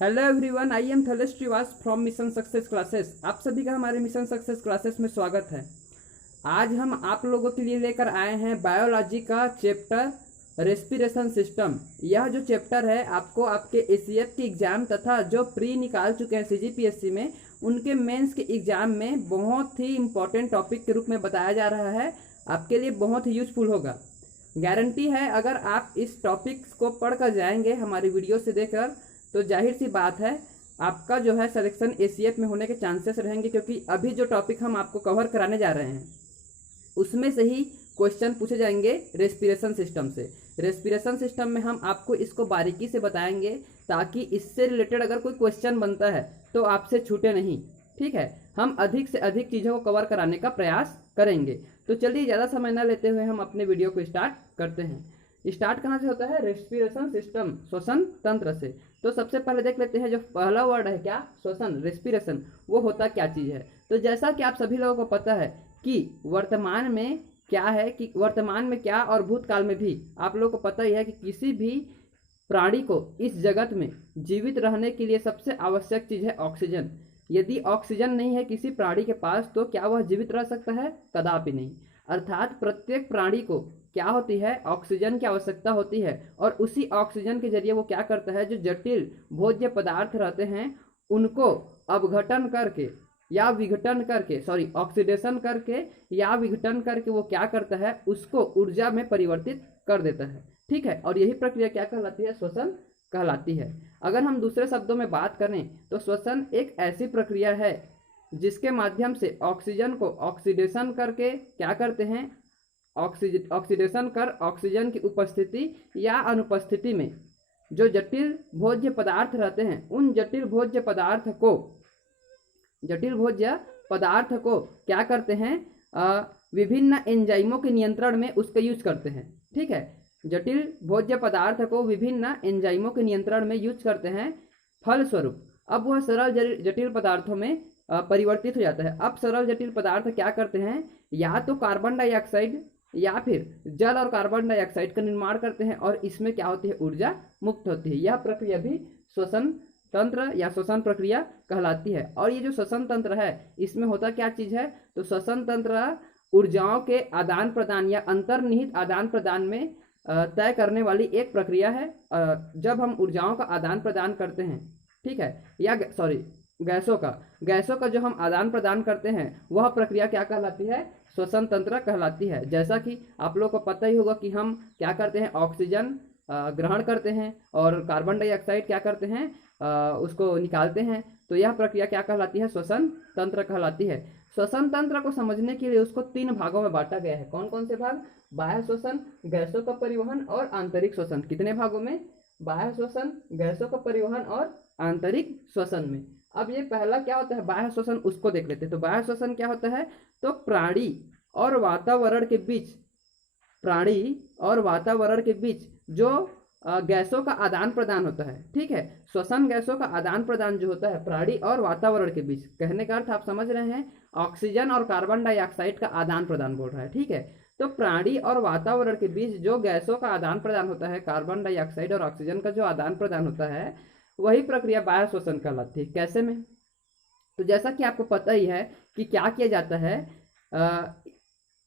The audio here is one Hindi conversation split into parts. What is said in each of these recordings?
Hello everyone, I am Thalesh Shrivas from mission success classes. आप सभी का हमारे मिशन सक्सेस क्लासेस में स्वागत है। आज हम आप लोगों के लिए लेकर आए हैं बायोलॉजी का चैप्टर रेस्पिरेशन सिस्टम। यह जो चैप्टर है आपको आपके एसीएफ के एग्जाम तथा जो प्री निकाल चुके हैं सीजीपीएससी में उनके मेंस के एग्जाम में बहुत ही इम्पोर्टेंट टॉपिक के रूप में बताया जा रहा है। आपके लिए बहुत ही यूजफुल होगा, गारंटी है। अगर आप इस टॉपिक को पढ़कर जाएंगे हमारी वीडियो से देखकर तो जाहिर सी बात है आपका जो है सिलेक्शन एसीएफ में होने के चांसेस रहेंगे, क्योंकि अभी जो टॉपिक हम आपको कवर कराने जा रहे हैं उसमें से ही क्वेश्चन पूछे जाएंगे रेस्पिरेशन सिस्टम से। रेस्पिरेशन सिस्टम में हम आपको इसको बारीकी से बताएंगे ताकि इससे रिलेटेड अगर कोई क्वेश्चन बनता है तो आपसे छूटे नहीं। ठीक है, हम अधिक से अधिक चीज़ों को कवर कराने का प्रयास करेंगे। तो चलिए ज़्यादा समय न लेते हुए हम अपने वीडियो को स्टार्ट करते हैं। स्टार्ट कहाँ से होता है? रेस्पिरेशन सिस्टम, श्वसन तंत्र से। तो सबसे पहले देख लेते हैं जो पहला वर्ड है क्या, श्वसन, रेस्पिरेशन, वो होता क्या चीज़ है। तो जैसा कि आप सभी लोगों को पता है कि वर्तमान में क्या है, कि वर्तमान में क्या और भूतकाल में भी आप लोगों को पता ही है कि किसी भी प्राणी को इस जगत में जीवित रहने के लिए सबसे आवश्यक चीज़ है ऑक्सीजन। यदि ऑक्सीजन नहीं है किसी प्राणी के पास तो क्या वह जीवित रह सकता है? कदापि नहीं। अर्थात प्रत्येक प्राणी को क्या होती है? ऑक्सीजन की आवश्यकता होती है, और उसी ऑक्सीजन के जरिए वो क्या करता है, जो जटिल भोज्य पदार्थ रहते हैं उनको अपघटन करके या विघटन करके, ऑक्सीडेशन करके या विघटन करके वो क्या करता है, उसको ऊर्जा में परिवर्तित कर देता है। ठीक है, और यही प्रक्रिया क्या कहलाती है? श्वसन कहलाती है। अगर हम दूसरे शब्दों में बात करें तो श्वसन एक ऐसी प्रक्रिया है जिसके माध्यम से ऑक्सीजन को ऑक्सीडेशन करके क्या करते हैं, ऑक्सीडेशन कर ऑक्सीजन की उपस्थिति या अनुपस्थिति में जो जटिल भोज्य पदार्थ रहते हैं उन जटिल भोज्य पदार्थ को क्या करते हैं, विभिन्न एंजाइमों के नियंत्रण में उसका यूज करते हैं। ठीक है, जटिल भोज्य पदार्थ को विभिन्न एंजाइमों के नियंत्रण में यूज करते हैं। फलस्वरूप अब वह सरल जटिल पदार्थों में परिवर्तित हो जाता है। अब सरल जटिल पदार्थ क्या करते हैं, या तो कार्बन डाइऑक्साइड या फिर जल और कार्बन डाइऑक्साइड का निर्माण करते हैं, और इसमें क्या होती है, ऊर्जा मुक्त होती है। यह प्रक्रिया भी श्वसन तंत्र या श्वसन प्रक्रिया कहलाती है। और ये जो श्वसन तंत्र है इसमें होता क्या चीज है, तो श्वसन तंत्र ऊर्जाओं के आदान प्रदान या अंतर्निहित आदान प्रदान में तय करने वाली एक प्रक्रिया है। जब हम ऊर्जाओं का आदान प्रदान करते हैं, ठीक है, या गैसों का जो हम आदान प्रदान करते हैं वह प्रक्रिया क्या कहलाती है? श्वसन तंत्र कहलाती है। जैसा कि आप लोगों को पता ही होगा कि हम क्या करते हैं, ऑक्सीजन ग्रहण करते हैं और कार्बन डाइऑक्साइड क्या करते हैं, उसको निकालते हैं। तो यह प्रक्रिया क्या कहलाती है? श्वसन तंत्र कहलाती है। श्वसन तंत्र को समझने के लिए उसको 3 भागों में बांटा गया है। कौन कौन से भाग? बाह्य श्वसन, गैसों का परिवहन और आंतरिक श्वसन। कितने भागों में? बाह्य श्वसन, गैसों का परिवहन और आंतरिक श्वसन में। अब ये पहला क्या होता है, बाह्य श्वसन, उसको देख लेते हैं। तो बाह्य श्वसन क्या होता है, तो प्राणी और वातावरण के बीच जो गैसों का आदान प्रदान होता है। ठीक है, श्वसन गैसों का आदान प्रदान जो होता है प्राणी और वातावरण के बीच, कहने का अर्थ आप समझ रहे हैं, ऑक्सीजन और कार्बन डाइऑक्साइड का आदान प्रदान बोल रहा है। ठीक है, तो प्राणी और वातावरण के बीच जो गैसों का आदान प्रदान होता है, कार्बन डाइऑक्साइड और ऑक्सीजन का जो आदान प्रदान होता है, वही प्रक्रिया बाह्य श्वसन कहलाती है। कैसे में? तो जैसा कि आपको पता ही है कि क्या किया जाता है,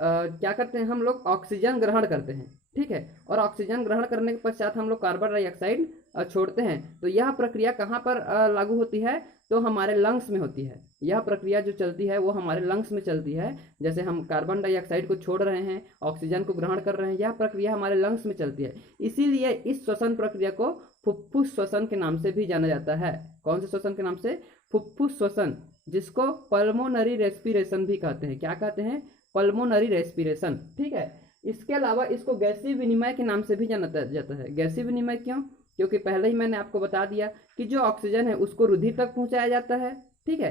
क्या करते हैं, हम लोग ऑक्सीजन ग्रहण करते हैं। ठीक है, और ऑक्सीजन ग्रहण करने के पश्चात हम लोग कार्बन डाइऑक्साइड छोड़ते हैं। तो यह प्रक्रिया कहाँ पर लागू होती है, तो हमारे लंग्स में होती है। यह प्रक्रिया जो चलती है वो हमारे लंग्स में चलती है। जैसे हम कार्बन डाइऑक्साइड को छोड़ रहे हैं, ऑक्सीजन को ग्रहण कर रहे हैं, यह प्रक्रिया हमारे लंग्स में चलती है। इसीलिए इस श्वसन प्रक्रिया को फुफ्फुस श्वसन के नाम से भी जाना जाता है। कौन से श्वसन के नाम से? फुफ्फुस श्वसन, जिसको पल्मोनरी रेस्पिरेशन भी कहते हैं। क्या कहते हैं? Pulmonary respiration. ठीक है, इसके अलावा इसको गैसीय विनिमय के नाम से भी जाना जाता है। गैसीय विनिमय क्यों? क्योंकि पहले ही मैंने आपको बता दिया कि जो ऑक्सीजन है उसको रुधिर तक पहुंचाया जाता है। ठीक है,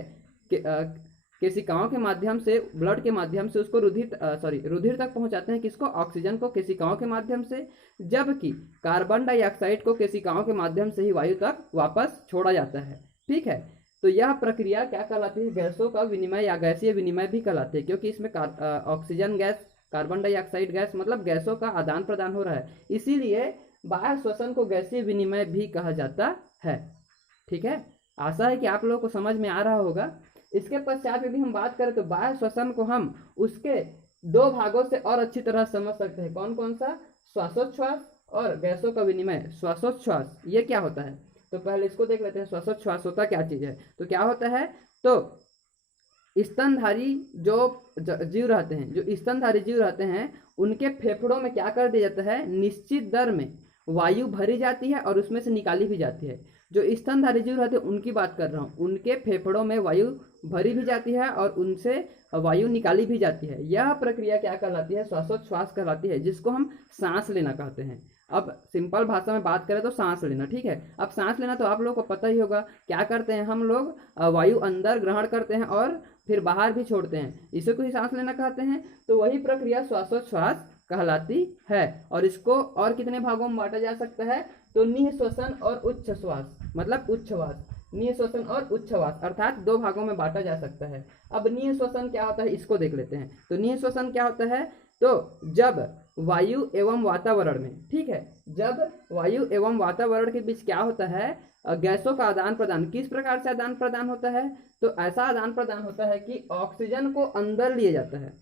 केशिकाओं के माध्यम से, ब्लड के माध्यम से उसको रुधिर तक पहुंचाते हैं। किसको? ऑक्सीजन को केशिकाओं के माध्यम से, जबकि कार्बन डाइऑक्साइड को केशिकाओं के माध्यम से ही वायु तक वापस छोड़ा जाता है। ठीक है, तो यह प्रक्रिया क्या कहलाती है? गैसों का विनिमय या गैसीय विनिमय भी कहलाती है, क्योंकि इसमें oxygen gas, carbon dioxide gas, मतलब गैसों का आदान प्रदान हो रहा है। इसीलिए बाह्य श्वसन को गैसीय विनिमय भी कहा जाता है। ठीक है, आशा है कि आप लोगों को समझ में आ रहा होगा। इसके पश्चात यदि हम बात करें तो बाह्य श्वसन को हम उसके दो भागों से और अच्छी तरह समझ सकते हैं। कौन कौन सा? श्वासोच्छ्वास और गैसों का विनिमय। श्वासोच्छ्वास ये क्या होता है? तो पहले इसको देख लेते हैं। श्वासोच्छ्वास होता क्या चीज है? तो क्या होता है, तो स्तनधारी जो जीव रहते हैं, जो स्तनधारी जीव रहते हैं, उनके फेफड़ों में क्या कर दिया जाता है, निश्चित दर में वायु भरी जाती है और उसमें से निकाली भी जाती है। जो स्तनधारी जीव रहते हैं उनकी बात कर रहा हूँ, उनके फेफड़ों में वायु भरी भी जाती है और उनसे वायु निकाली भी जाती है। यह प्रक्रिया क्या कहलाती है? श्वासोच्छ्वास कहलाती है, जिसको हम सांस लेना कहते हैं। अब सिंपल भाषा में बात करें तो सांस लेना। ठीक है, अब सांस लेना तो आप लोगों को पता ही होगा, क्या करते हैं हम लोग, वायु अंदर ग्रहण करते हैं और फिर बाहर भी छोड़ते हैं, इसी को ही सांस लेना कहते हैं। तो वही प्रक्रिया श्वासोच्छ्वास कहलाती है। और इसको और कितने भागों में बांटा जा सकता है? तो निःश्वसन और उच्छ्वास, मतलब उच्छ्वास, निःश्वसन और उच्छ्वास, अर्थात दो भागों में बांटा जा सकता है। अब निःश्वसन क्या होता है, इसको देख लेते हैं। तो निःश्वसन क्या होता है? तो जब वायु एवं वातावरण में, ठीक है, जब वायु एवं वातावरण के बीच क्या होता है, गैसों का आदान प्रदान। किस प्रकार से आदान प्रदान होता है? तो ऐसा आदान प्रदान होता है कि ऑक्सीजन को अंदर लिया जाता है।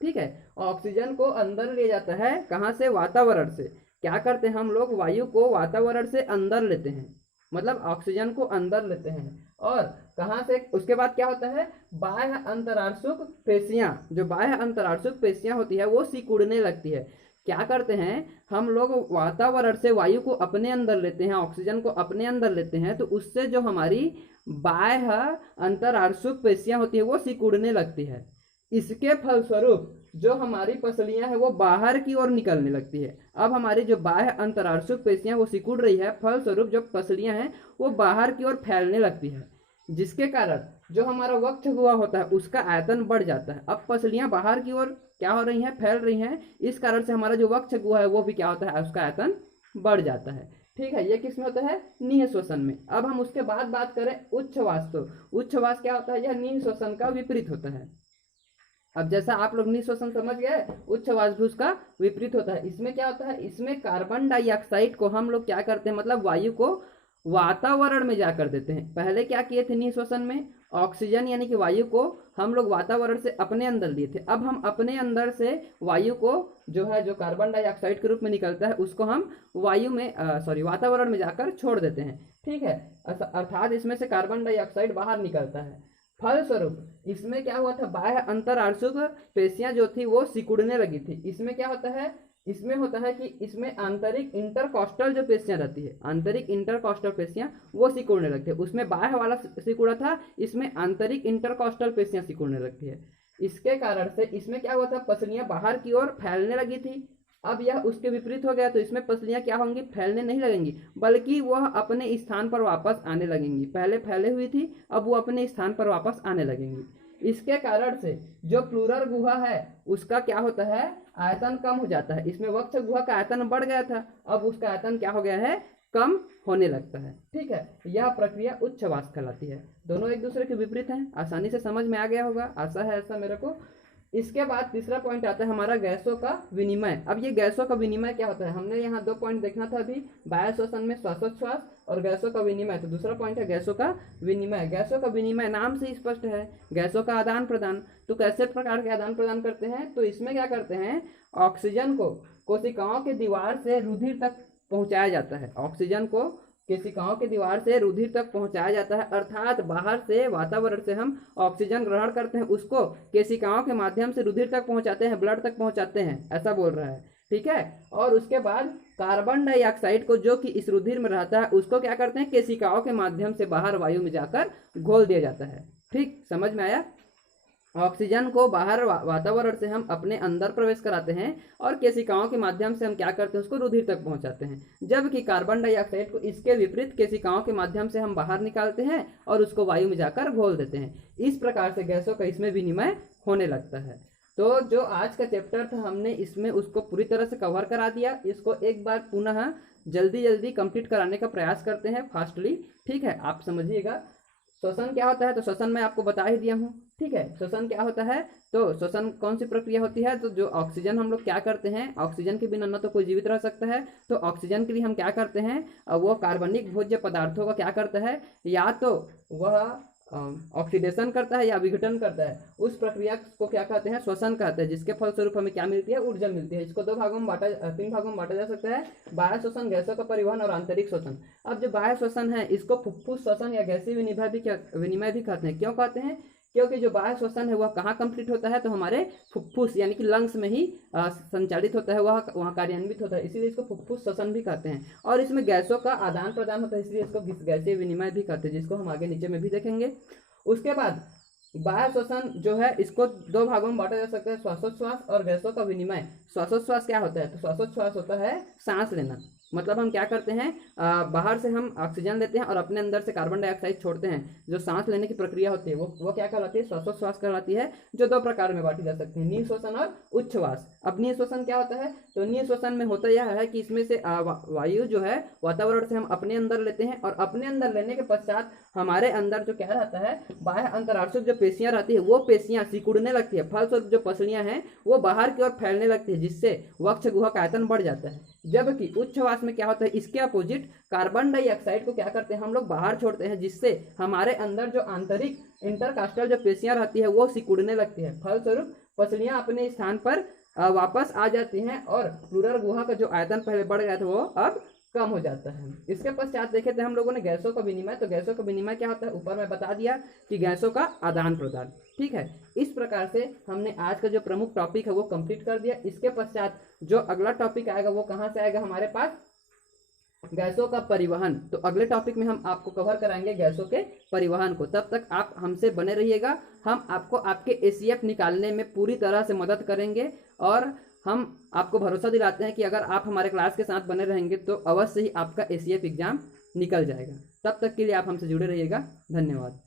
ठीक है, ऑक्सीजन को अंदर लिया जाता है। कहाँ से? वातावरण से। क्या करते हैं हम लोग, वायु को वातावरण से अंदर लेते हैं, मतलब ऑक्सीजन को अंदर लेते हैं। और कहाँ से? उसके बाद क्या होता है, बाह्य अंतरार्शुक पेशियां, जो बाह्य अंतरार्शुक पेशियां होती है वो सिकुड़ने लगती है। क्या करते हैं हम लोग, वातावरण से वायु को अपने अंदर लेते हैं, ऑक्सीजन को अपने अंदर लेते हैं, तो उससे जो हमारी बाह्य अंतरार्शुक पेशियां होती है वो सिकुड़ने लगती है। इसके फलस्वरूप जो हमारी पसलियां है वो बाहर की ओर निकलने लगती है। अब हमारी जो बाह्य अंतरार्शुक पेशियां वो सिकुड़ रही है, फलस्वरूप जो पसलियां हैं वो बाहर की ओर फैलने लगती है, जिसके कारण जो हमारा वक्ष गुहा होता है उसका आयतन बढ़ जाता है। अब पसलियां बाहर की ओर क्या हो रही हैं, फैल रही हैं, इस कारण से हमारा जो वक्ष गुहा है वो भी क्या होता है, उसका आयतन बढ़ जाता है। ठीक है, ये किस में होता है? निःश्वसन में। अब हम उसके बाद बात करें उच्छ्वास, तो उच्छ्वास क्या होता है? यह निःश्वसन का विपरीत होता है। अब जैसा आप लोग निःश्वसन समझ गए, उच्छ्वास भी उसका विपरीत होता है। इसमें क्या होता है, इसमें कार्बन डाइऑक्साइड को हम लोग क्या करते हैं, मतलब वायु को वातावरण में जाकर देते हैं। पहले क्या किए थे निःश्वसन में, ऑक्सीजन यानी कि वायु को हम लोग वातावरण से अपने अंदर लिए थे। अब हम अपने अंदर से वायु को जो है, जो कार्बन डाइऑक्साइड के रूप में निकलता है, उसको हम वायु में वातावरण में जाकर छोड़ देते हैं। ठीक है, अर्थात इसमें से कार्बन डाइऑक्साइड बाहर निकलता है। फलस्वरूप इसमें क्या हुआ था, बाह्य अंतरार्शुक पेशियां जो थी वो सिकुड़ने लगी थी। इसमें क्या होता है, इसमें होता है कि इसमें आंतरिक इंटरकॉस्टल जो पेशियां रहती है, आंतरिक इंटरकॉस्टल पेशियां वो सिकुड़ने लगती है। उसमें बाह्य वाला सिकुड़ा था, इसमें आंतरिक इंटरकॉस्टल पेशियां सिकुड़ने लगती है। इसके कारण से इसमें क्या हुआ था, पसलियां बाहर की ओर फैलने लगी थी। अब यह उसके विपरीत हो गया, तो इसमें पसलियां क्या होंगी, फैलने नहीं लगेंगी, बल्कि वह अपने स्थान पर वापस आने लगेंगी। पहले फैले हुई थी, अब वो अपने स्थान पर वापस आने लगेंगी। इसके कारण से जो प्लूरल गुहा है उसका क्या होता है, आयतन कम हो जाता है। इसमें वक्ष गुहा का आयतन बढ़ गया था, अब उसका आयतन क्या हो गया है, कम होने लगता है। ठीक है, यह प्रक्रिया उच्छ्वास कहलाती है। दोनों एक दूसरे के विपरीत हैं, आसानी से समझ में आ गया होगा, आशा है ऐसा मेरे को। इसके बाद तीसरा पॉइंट आता है हमारा गैसों का विनिमय। अब ये गैसों का विनिमय क्या होता है, हमने यहाँ दो पॉइंट देखना था अभी, बाह्य श्वसन में श्वासोच्छ्वास और गैसों का विनिमय। तो दूसरा पॉइंट है गैसों का विनिमय। गैसों का विनिमय नाम से स्पष्ट है, गैसों का आदान प्रदान। तो कैसे प्रकार के आदान प्रदान करते हैं, तो इसमें क्या करते हैं, ऑक्सीजन को कोशिकाओं के दीवार से रुधिर तक पहुंचाया जाता है। ऑक्सीजन को कोशिकाओं की दीवार से रुधिर तक पहुंचाया जाता है, अर्थात बाहर से वातावरण से हम ऑक्सीजन ग्रहण करते हैं, उसको कोशिकाओं के माध्यम से रुधिर तक पहुंचाते हैं, ब्लड तक पहुंचाते हैं, ऐसा बोल रहा है। ठीक है, और उसके बाद कार्बन डाइऑक्साइड को जो कि इस रुधिर में रहता है उसको क्या करते हैं, कोशिकाओं के माध्यम से बाहर वायु में जाकर घोल दिया जाता है। ठीक, समझ में आया। ऑक्सीजन को बाहर वातावरण से हम अपने अंदर प्रवेश कराते हैं और कोशिकाओं के माध्यम से हम क्या करते हैं, उसको रुधिर तक पहुंचाते हैं। जबकि कार्बन डाइऑक्साइड को इसके विपरीत कोशिकाओं के माध्यम से हम बाहर निकालते हैं और उसको वायु में जाकर घोल देते हैं। इस प्रकार से गैसों का इसमें विनिमय होने लगता है। तो जो आज का चैप्टर था हमने इसमें उसको पूरी तरह से कवर करा दिया। इसको एक बार पुनः जल्दी जल्दी कंप्लीट कराने का प्रयास करते हैं फास्टली। ठीक है, आप समझिएगा। श्वसन क्या होता है, तो श्वसन मैं आपको बता ही दिया हूँ। ठीक है, श्वसन क्या होता है, तो श्वसन कौन सी प्रक्रिया होती है, तो जो ऑक्सीजन हम लोग क्या करते हैं, ऑक्सीजन के बिना न तो कोई जीवित रह सकता है, तो ऑक्सीजन के लिए हम क्या करते हैं, वो कार्बनिक भोज्य पदार्थों का क्या करता है, या तो वह ऑक्सीडेशन करता है या विघटन करता है। उस प्रक्रिया को क्या कहते हैं, श्वसन कहते हैं, जिसके फलस्वरूप हमें क्या मिलती है, ऊर्जा मिलती है। इसको तीन भागों में बांटा जा सकता है, बाह्य श्वसन, गैसों का परिवहन और आंतरिक श्वसन। अब जो बाह्य श्वसन है इसको फुफ्फुस श्वसन या गैसीय विनिमय भी कहते हैं। क्यों कहते हैं, क्योंकि जो बाह्य श्वसन है वह कहाँ कंप्लीट होता है, तो हमारे फुफ्फुस यानी कि लंग्स में ही संचालित होता है, वहाँ कार्यान्वित होता है, इसीलिए इसको फुफ्फुस श्वसन भी कहते हैं। और इसमें गैसों का आदान प्रदान होता है, इसलिए इसको गैसीय विनिमय भी कहते हैं, जिसको हम आगे नीचे में भी देखेंगे। उसके बाद बाह्य श्वसन जो है इसको दो भागों में बांटा जा सकता है, श्वासोच्छ्वास और गैसों का विनिमय। श्वासोच्छ्वास क्या होता है, तो श्वासोच्छ्वास होता है सांस लेना। मतलब हम क्या करते हैं, बाहर से हम ऑक्सीजन लेते हैं और अपने अंदर से कार्बन डाइऑक्साइड छोड़ते हैं। जो सांस लेने की प्रक्रिया होती है वो क्या कहलाती है, श्वासोच्छ्वास कहलाती है, जो दो प्रकार में बांटी जा सकती है, निःश्वसन और उच्छ्वास। अब निःश्वसन क्या होता है, तो निःश्वसन में होता यह है कि इसमें से वायु जो है वातावरण से हम अपने अंदर लेते हैं, और अपने अंदर लेने के पश्चात हमारे अंदर जो क्या रहता है, बाह्य अंतरार्शक जो पेशियां रहती है वो पेशियां सिकुड़ने लगती है, फलस्वरूप जो पसलियां हैं वो बाहर की ओर फैलने लगती है, जिससे वक्ष गुहा का आयतन बढ़ जाता है। जबकि उच्छ्वास में क्या होता है, इसके अपोजिट कार्बन डाइऑक्साइड को क्या करते हैं हम लोग बाहर छोड़ते हैं, जिससे हमारे अंदर जो आंतरिक इंटरकास्टल जो पेशियां रहती है वो सिकुड़ने लगती है, फलस्वरूप पसलियां अपने स्थान पर वापस आ जाती हैं, और प्लूरल गुहा का जो आयतन पहले बढ़ गया था वो अब कम हो जाता है। इसके पश्चात देखे थे हम लोगों ने गैसों का विनिमय। तो गैसों का विनिमय क्या होता है, ऊपर मैं बता दिया कि गैसों का आदान प्रदान। ठीक है, इस प्रकार से हमने आज का जो प्रमुख टॉपिक है वो कंप्लीट कर दिया। इसके पश्चात जो अगला टॉपिक आएगा वो कहाँ से आएगा हमारे पास, गैसों का परिवहन। तो अगले टॉपिक में हम आपको कवर कराएंगे गैसों के परिवहन को। तब तक आप हमसे बने रहिएगा, हम आपको आपके ACF निकालने में पूरी तरह से मदद करेंगे, और हम आपको भरोसा दिलाते हैं कि अगर आप हमारे क्लास के साथ बने रहेंगे तो अवश्य ही आपका ACF एग्जाम निकल जाएगा। तब तक के लिए आप हमसे जुड़े रहिएगा। धन्यवाद।